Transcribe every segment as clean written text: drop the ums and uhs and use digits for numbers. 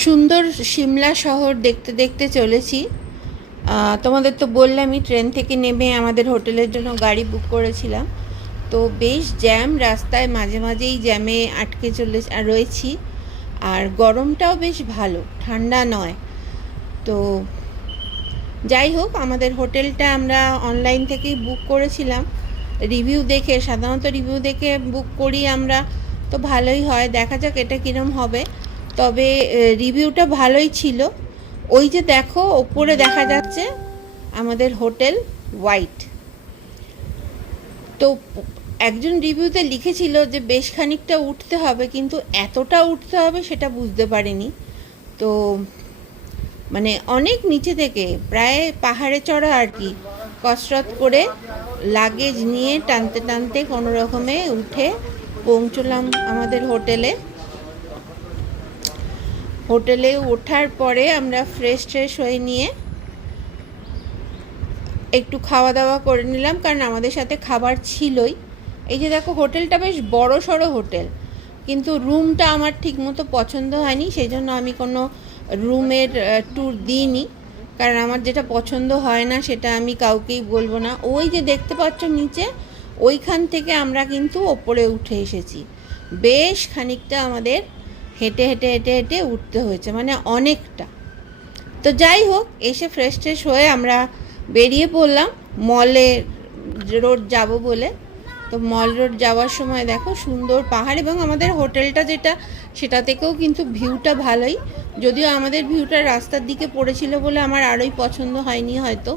সুন্দর সিমলা শহর দেখতে দেখতে চলেছি। তোমাদের তো বললামই, ট্রেন থেকে নেমে আমাদের হোটেলের জন্য গাড়ি বুক করেছিলাম। তো বেশ জ্যাম রাস্তায়, মাঝে মাঝেই জ্যামে আটকে রয়েছি। আর গরমটাও বেশ ভালো, ঠান্ডা নয়। তো যাই হোক, আমাদের হোটেলটা আমরা অনলাইন থেকেই বুক করেছিলাম। রিভিউ দেখে, সাধারণত রিভিউ দেখে বুক করি আমরা, তো ভালোই হয়। দেখা যাক এটা কীরম হবে। তবে রিভিউটা ভালোই ছিল। ওই যে দেখো, ওপরে দেখা যাচ্ছে আমাদের হোটেল হোয়াইট। তো একজন রিভিউতে লিখেছিল যে বেশ খানিকটা উঠতে হবে, কিন্তু এতটা উঠতে হবে সেটা বুঝতে পারিনি। তো মানে অনেক নিচে থেকে, প্রায় পাহাড়ে চড়া আর কি, কসরত করে লাগেজ নিয়ে টানতে টানতে কোনো রকমে উঠে পৌঁছলাম আমাদের হোটেলে ওঠার পরে আমরা ফ্রেশ হয়ে নিয়ে একটু খাওয়া দাওয়া করে নিলাম, কারণ আমাদের সাথে খাবার ছিলই। এই যে দেখো, হোটেলটা বেশ বড় সড়ো হোটেল, কিন্তু রুমটা আমার ঠিক মতো পছন্দ হয়নি, সেই জন্য আমি কোনো রুমের ট্যুর দিইনি। কারণ আমার যেটা পছন্দ হয় না সেটা আমি কাউকেই বলবো না। ওই যে দেখতে পাচ্ছ নিচে, ওইখান থেকে আমরা কিন্তু ওপরে উঠে এসেছি। বেশ খানিকটা আমাদের হেঁটে হেঁটে হেঁটে হেঁটে উঠতে হয়েছে, মানে অনেকটা। তো যাই হোক, এসে ফ্রেশ হয়ে আমরা বেরিয়ে পড়লাম মলে রোড যাব বলে। তো মল রোড যাওয়ার সময় দেখো সুন্দর পাহাড়, এবং আমাদের হোটেলটা যেটা, সেটা থেকেও কিন্তু ভিউটা ভালোই। যদিও আমাদের ভিউটা রাস্তার দিকে পড়েছিল বলে আমার আরোই পছন্দ হয়নি হয়তো।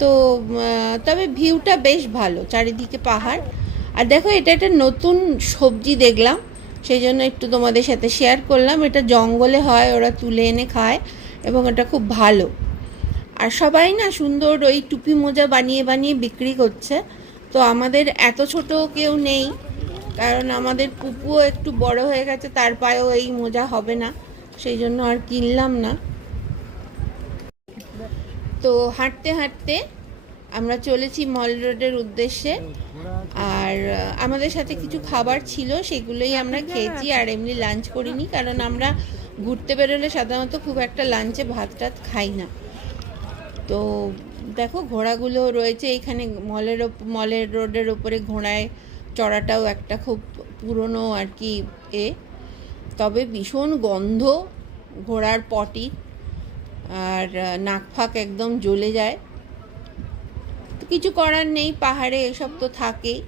তো তবে ভিউটা বেশ ভালো, চারিদিকে পাহাড়। আর দেখো, এটা একটা নতুন সবজি দেখলাম, সেই জন্য একটু তোমাদের সাথে শেয়ার করলাম। এটা জঙ্গলে হয়, ওরা তুলে এনে খায়, এবং এটা খুব ভালো। আর সবাই না সুন্দর ওই টুপি মোজা বানিয়ে বানিয়ে বিক্রি করছে। তো আমাদের এত ছোট কেউ নেই, কারণ আমাদের পুপুও একটু বড় হয়ে গেছে, তার পায়েও এই মোজা হবে না, সেই জন্য আর কিনলাম না। তো হাঁটতে হাঁটতে আমরা চলেছি মল রোডের উদ্দেশ্যে। আর আমাদের সাথে কিছু খাবার ছিল, সেগুলোই আমরা খেয়েছি, আর এমনি লাঞ্চ করিনি, কারণ আমরা ঘুরতে বেরোলে সাধারণত খুব একটা লাঞ্চে ভাত টাত খাই না। তো দেখো, ঘোড়াগুলো রয়েছে এইখানে মলের রোডের ওপরে। ঘোড়ায় চড়াটাও একটা খুব পুরনো আর কি তবে ভীষণ গন্ধ ঘোড়ার পটি, আর নাক ফাঁক একদম জ্বলে যায়। তো কিছু করার নেই, পাহাড়ে এসব তো থাকেই।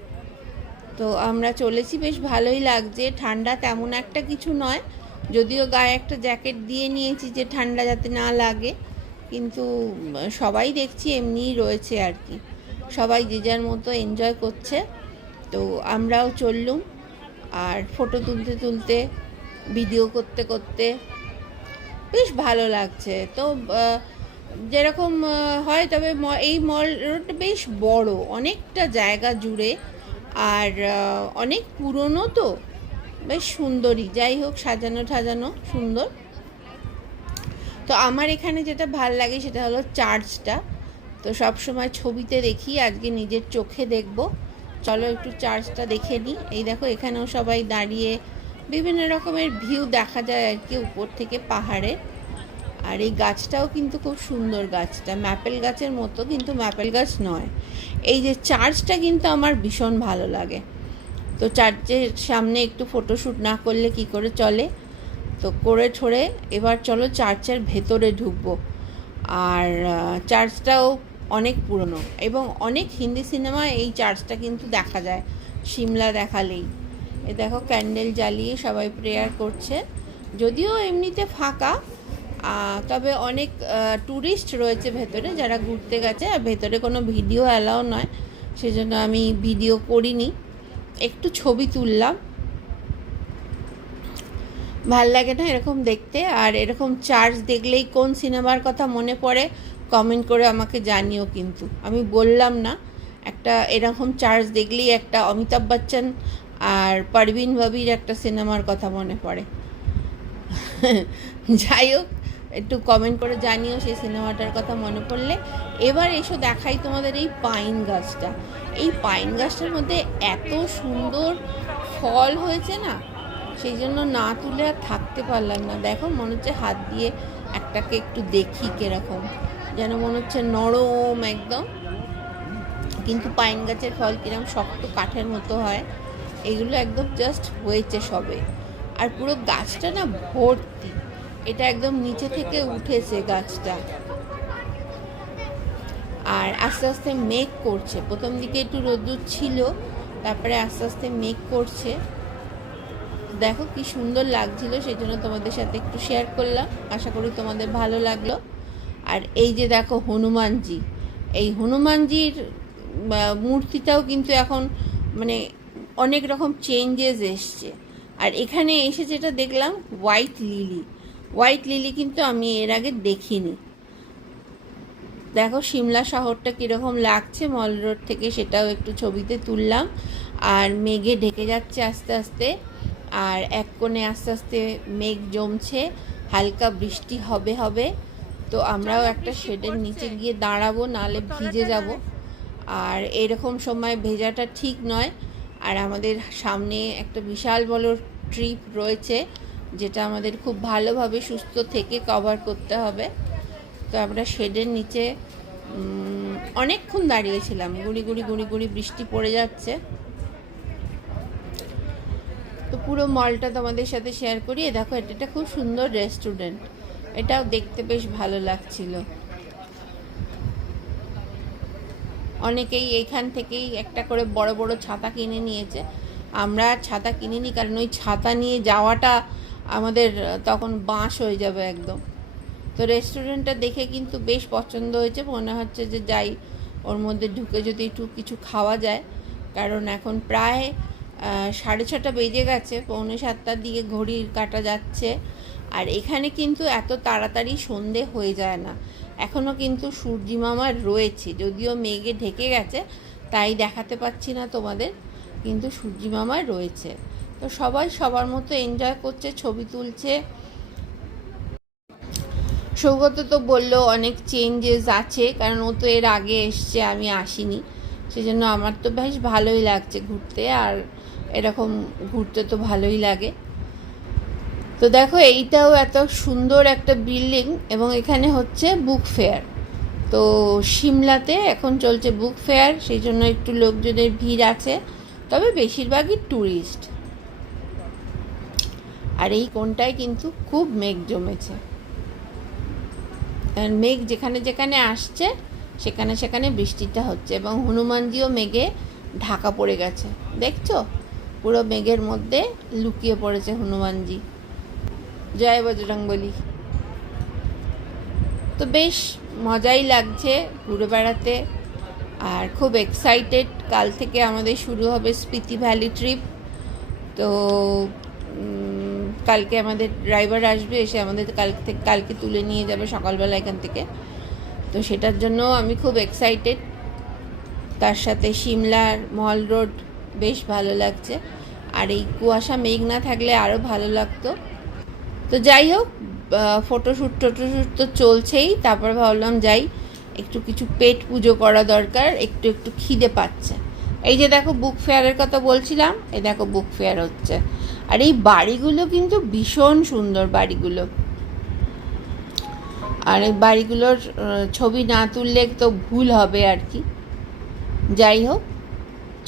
তো আমরা চলেছি, বেশ ভালোই লাগছে। ঠান্ডা তেমন একটা কিছু নয়, যদিও গায়ে একটা জ্যাকেট দিয়ে নিয়েছি যে ঠান্ডা যাতে না লাগে, কিন্তু সবাই দেখছি এমনিই রয়েছে আর কি। সবাই যে যার মতো এনজয় করছে। তো আমরাও চললুম, আর ফটো তুলতে তুলতে, ভিডিও করতে করতে বেশ ভালো লাগছে। তো যেরকম হয়, তবে এই মল রোডটা বেশ বড়, অনেকটা জায়গা জুড়ে, আর অনেক পুরনো, তো বেশ সুন্দরই। যাই হোক, সাজানো ঠাজানো সুন্দর। তো আমার এখানে যেটা ভাল লাগে সেটা হলো চার্চটা। তো সব সময় ছবিতে দেখি, আজকে নিজের চোখে দেখব। চলো একটু চার্চটা দেখে নিই। এই দেখো, এখানেও সবাই দাঁড়িয়ে বিভিন্ন রকমের ভিউ দেখা যায় আর কি উপর থেকে পাহাড়ে। আর এই গাছটাও কিন্তু খুব সুন্দর, গাছটা ম্যাপেল গাছের মতো, কিন্তু ম্যাপেল গাছ নয়। এই যে চার্চটা কিন্তু আমার ভীষণ ভালো লাগে। তো চার্চের সামনে একটু ফটোশ্যুট না করলে কি করে চলে। তো করে ঠোরে এবার চলো চার্চের ভেতরে ঢুকবো। আর চার্চটাও অনেক পুরনো, এবং অনেক হিন্দি সিনেমায় এই চার্চটা কিন্তু দেখা যায় সিমলা দেখালেই। এ দেখো, ক্যান্ডেল জ্বালিয়ে সবাই প্রেয়ার করছে। যদিও এমনিতে ফাঁকা, তবে অনেক ট্যুরিস্ট রয়েছে ভেতরে যারা ঘুরতে গেছে, আর ভেতরে কোনো ভিডিও অ্যালাউ নয়, সেজন্য আমি ভিডিও করিনি, একটু ছবি তুললাম। ভাল লাগে না এরকম দেখতে? আর এরকম চার্চ দেখলেই কোন সিনেমার কথা মনে পড়ে কমেন্ট করে আমাকে জানিও। কিন্তু আমি বললাম না, একটা এরকম চার্চ দেখলেই একটা অমিতাভ বচ্চন আর পারভিন ভাবির একটা সিনেমার কথা মনে পড়ে। যাই হোক, একটু কমেন্ট করে জানিও সেই সিনেমাটার কথা মনে পড়লে। এবার এসো দেখাই তোমাদের এই পাইন গাছটা। এই পাইন গাছটার মধ্যে এত সুন্দর ফল হয়েছে না, সেই জন্য না তুলে আর থাকতে পারলাম না। দেখো মনে হচ্ছে হাত দিয়ে একটাকে একটু দেখি কিরকম, যেন মনে হচ্ছে নরম একদম, কিন্তু পাইন গাছের ফল কিরকম শক্ত কাঠের মতো হয়। এগুলো একদম জাস্ট হয়েছে সবে, আর পুরো গাছটা না ভর্তি। এটা একদম নিচে থেকে উঠেছে গাছটা। আর আস্তে আস্তে মেঘ করছে, প্রথম দিকে একটু রোদ্দুর ছিল, তারপরে আস্তে আস্তে মেঘ করছে। দেখো কি সুন্দর লাগছিল, সেই জন্য তোমাদের সাথে একটু শেয়ার করলাম। আশা করি তোমাদের ভালো লাগলো। আর এই যে দেখো হনুমানজি, এই হনুমানজির মূর্তিটাও কিন্তু এখন মানে অনেক রকম চেঞ্জেস এসছে। আর এখানে এসে যেটা দেখলাম হোয়াইট লিলি কিন্তু আমি এর আগে দেখিনি। দেখো সিমলা শহরটা কীরকম লাগছে মল রোড থেকে, সেটাও একটু ছবিতে তুললাম। আর মেঘে ঢেকে যাচ্ছে আস্তে আস্তে, আর এক কোণে আস্তে আস্তে মেঘ জমছে, হালকা বৃষ্টি হবে। তো আমরাও একটা শেডের নিচে গিয়ে দাঁড়াবো, নাহলে ভিজে যাব। আর এরকম সময় ভেজাটা ঠিক নয়। আর আমাদের সামনে একটা বিশাল বড় ট্রিপ রয়েছে, যেটা আমাদের খুব ভালোভাবে সুস্থ থেকে কভার করতে হবে। তো আমরা শেডের নিচে অনেকক্ষণ দাঁড়িয়েছিলাম, গুঁড়ি বৃষ্টি পড়ে যাচ্ছে। তো পুরো মলটা তোমাদের সাথে শেয়ার করি। দেখো এটা খুব সুন্দর রেস্টুরেন্ট, এটাও দেখতে বেশ ভালো লাগছিল। অনেকেই এইখান থেকেই একটা করে বড় বড় ছাতা কিনে নিয়েছে। আমরা ছাতা কিনিনি, কারণ ওই ছাতা নিয়ে যাওয়াটা আমাদের তখন বাঁশ হয়ে যাবে একদম। তো রেস্টুরেন্টটা দেখে কিন্তু বেশ পছন্দ হয়েছে, মনে হচ্ছে যে যাই ওর মধ্যে ঢুকে যদি একটু কিছু খাওয়া যায়। কারণ এখন প্রায় 6:30 বেজে গেছে, 6:45 দিকে ঘড়ির কাটা যাচ্ছে। আর এখানে কিন্তু এত তাড়াতাড়ি সন্ধে হয়ে যায় না, এখনও কিন্তু সূর্যি মামা রয়েছে, যদিও মেঘে ঢেকে গেছে তাই দেখাতে পাচ্ছি না তোমাদের, কিন্তু সূর্যি মামা রয়েছে। তো সবাই সবার মতো এনজয় করছে, ছবি তুলছে। সৌগত তো বললো অনেক চেঞ্জেস আছে, কারণ ও তো এর আগে এসছে, আমি আসিনি। সেজন্য আমার তো বেশ ভালোই লাগছে ঘুরতে, আর এরকম ঘুরতে তো ভালোই লাগে। তো দেখো এইটাও এত সুন্দর একটা বিল্ডিং, এবং এখানে হচ্ছে বুক ফেয়ার। তো সিমলাতে এখন চলছে বুক ফেয়ার, সেই জন্য একটু লোকজনের ভিড় আছে, তবে বেশিরভাগই ট্যুরিস্ট। আর এই কোণটায় কিন্তু খুব মেঘ জমেছে, আর মেঘ যেখানে যেখানে আসছে সেখানে সেখানে বৃষ্টিটা হচ্ছে, এবং হনুমানজিও মেঘে ঢাকা পড়ে গেছে। দেখছো পুরো মেঘের মধ্যে লুকিয়ে পড়েছে হনুমানজি। জয় বজরংবলী। তো বেশ মজাই লাগছে ঘুরে বেড়াতে, আর খুব এক্সাইটেড। কাল থেকে আমাদের শুরু হবে স্পিতি ভ্যালি ট্রিপ। তো কালকে আমাদের ড্রাইভার আসবে, এসে আমাদের কালকে তুলে নিয়ে যাবে সকালবেলা এখান থেকে। তো সেটার জন্য আমি খুব এক্সাইটেড। তার সাথে সিমলার মল রোড বেশ ভালো লাগছে, আর এই কুয়াশা মেঘ না থাকলে আরও ভালো লাগতো। তো যাই হোক, ফটোশ্যুট তো চলছেই। তারপর ভাবলাম যাই একটু কিছু পেট পুজো করা দরকার, একটু খিদে পাচ্ছে। এই যে দেখো বুক ফেয়ারের কথা বলছিলাম, এই দেখো বুক ফেয়ার হচ্ছে। আর এই বাড়িগুলো কিন্তু ভীষণ সুন্দর বাড়িগুলো, আর এই বাড়িগুলোর ছবি না তুললে তো ভুল হবে আর কি। যাই হোক,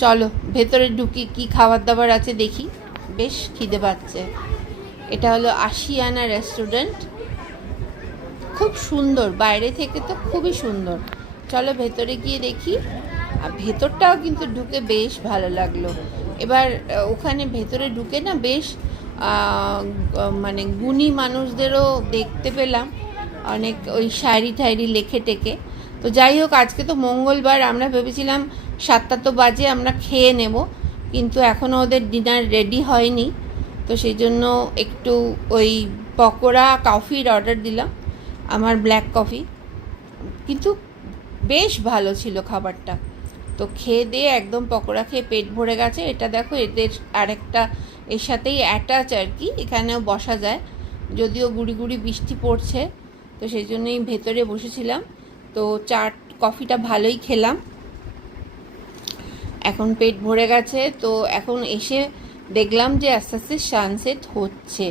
চলো ভেতরে ঢুকি, কি খাবার দাবার আছে দেখি, বেশ খিদে পাচ্ছে। এটা হলো আশিয়ানা রেস্টুরেন্ট, খুব সুন্দর, বাইরে থেকে তো খুবই সুন্দর। চলো ভেতরে গিয়ে দেখি। আর ভেতরটাও কিন্তু ঢুকে বেশ ভালো লাগলো। এবার ওখানে ভেতরে ঢুকে না বেশ মানে গুণী মানুষদেরও দেখতে পেলাম, অনেক ওই শায়রি ঠায়রি লেখে টেকে। তো যাই হোক, আজকে তো মঙ্গলবার, আমরা ভেবেছিলাম 7টা তো বাজে আমরা খেয়ে নেব, কিন্তু এখনও ওদের ডিনার রেডি হয়নি। তো সেই জন্য একটু ওই পকোড়া কফির অর্ডার দিলাম, আমার ব্ল্যাক কফি, কিন্তু বেশ ভালো ছিল খাবারটা। তো খেয়ে দিয়ে একদম পকোড়া খেয়ে পেট ভরে গেছে। এটা দেখো এদের আরেকটা এর সাথেই অ্যাটাচ আর কি, এখানেও বসা যায়, যদিও গুড়ি বৃষ্টি পড়ছে। তো সেই জন্যই ভেতরে বসেছিলাম। তো কফিটা ভালোই খেলাম, এখন পেট ভরে গেছে। তো এখন এসে দেখলাম যে আস্তে আস্তে সানসেট হচ্ছে।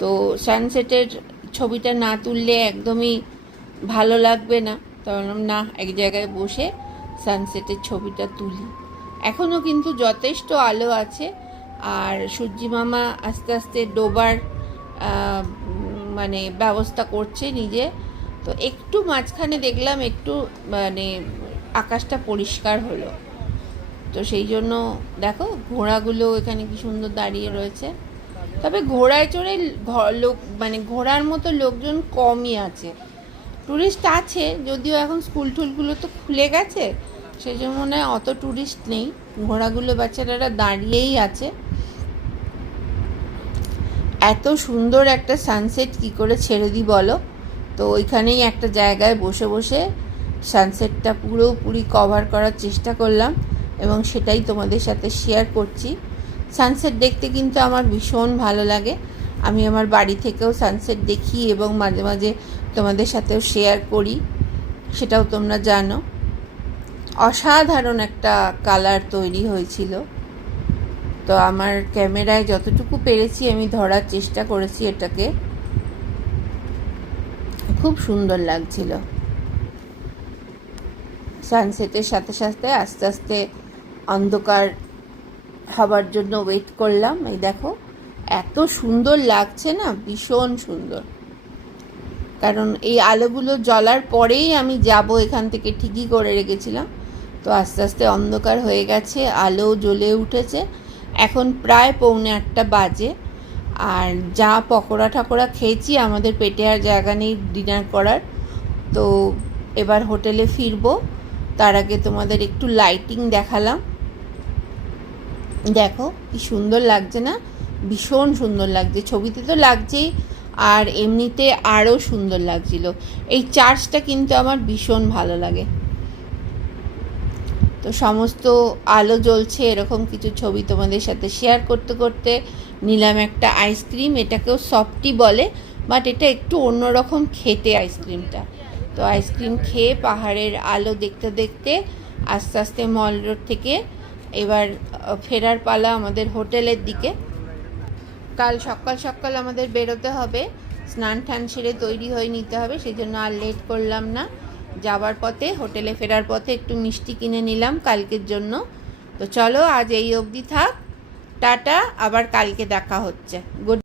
তো সানসেটের ছবিটা না তুললে একদমই ভালো লাগবে না, তো বললাম না, এক জায়গায় বসে সানসেটের ছবিটা তুলি। এখনও কিন্তু যথেষ্ট আলো আছে, আর সূর্যি মামা আস্তে আস্তে ডোবার মানে ব্যবস্থা করছে নিজে। তো একটু মাঝখানে দেখলাম একটু মানে আকাশটা পরিষ্কার হলো, তো সেই জন্য দেখো ঘোড়াগুলো এখানে কি সুন্দর দাঁড়িয়ে রয়েছে। তবে ঘোড়ায় চড়ে লোক মানে ঘোড়ার মতো লোকজন কমই আছে, ট্যুরিস্ট আছে যদিও, এখন স্কুল টুলগুলো তো খুলে গেছে, সেই জন্য মনে হয় অত ট্যুরিস্ট নেই। ঘোড়াগুলো বাচ্চারা দাঁড়িয়েই আছে। এত সুন্দর একটা সানসেট কি করে ছেড়ে দিই বলো। তো ওইখানেই একটা জায়গায় বসে বসে সানসেটটা পুরোপুরি কভার করার চেষ্টা করলাম, এবং সেটাই তোমাদের সাথে শেয়ার করছি। সানসেট দেখতে কিন্তু আমার ভীষণ ভালো লাগে। আমি আমার বাড়ি থেকেও সানসেট দেখি এবং মাঝে মাঝে তোমাদের সাথেও শেয়ার করি, সেটাও তোমরা জানো। অসাধারণ একটা কালার তৈরি হয়েছিল। তো আমার ক্যামেরায় যতটুকু পেরেছি আমি ধরার চেষ্টা করেছি এটাকে, খুব সুন্দর লাগছিল। সানসেটের সাথে সাথে আস্তে আস্তে অন্ধকার হবার জন্য ওয়েট করলাম। এই দেখো এত সুন্দর লাগছে না, ভীষণ সুন্দর। কারণ এই আলোগুলো জ্বলার পরেই আমি যাব এখান থেকে, ঠিকই করে রেখেছিলাম। তো আস্তে আস্তে অন্ধকার হয়ে গেছে, আলো জ্বলে উঠেছে। এখন প্রায় 7:45 বাজে। আর যা পকোড়া ঠাকোড়া খেয়েছি, আমাদের পেটে আর জায়গা নেই ডিনার করার। তো এবার হোটেলে ফিরবো। তার আগে তোমাদের একটু লাইটিং দেখালাম। দেখো কি সুন্দর লাগছে না, ভীষণ সুন্দর লাগছে। ছবিতে তো লাগছেই, আর এমনিতে আরও সুন্দর লাগছিল। এই চার্চটা কিন্তু আমার ভীষণ ভালো লাগে। তো সমস্ত আলো জ্বলছে, এরকম কিছু ছবি তোমাদের সাথে শেয়ার করতে করতে নিলাম একটা আইসক্রিম। এটাকেও সফটি বলে, বাট এটা একটু অন্যরকম খেতে আইসক্রিমটা। তো আইসক্রিম খেয়ে পাহাড়ের আলো দেখতে দেখতে আস্তে আস্তে মল রোড থেকে এবার ফেরার পালা আমাদের হোটেলের দিকে। কাল সকাল সকাল আমাদের বেরোতে হবে, স্নান টান সেরে তৈরি হয়ে নিতে হবে, সেই জন্য আর লেট করলাম না। যাবার পথে, হোটেলে ফেরার পথে একটু মিষ্টি কিনে নিলাম কালকের জন্য। তো চলো আজ এই অবধি থাক, টাটা, আবার কালকে দেখা হচ্ছে। গুড।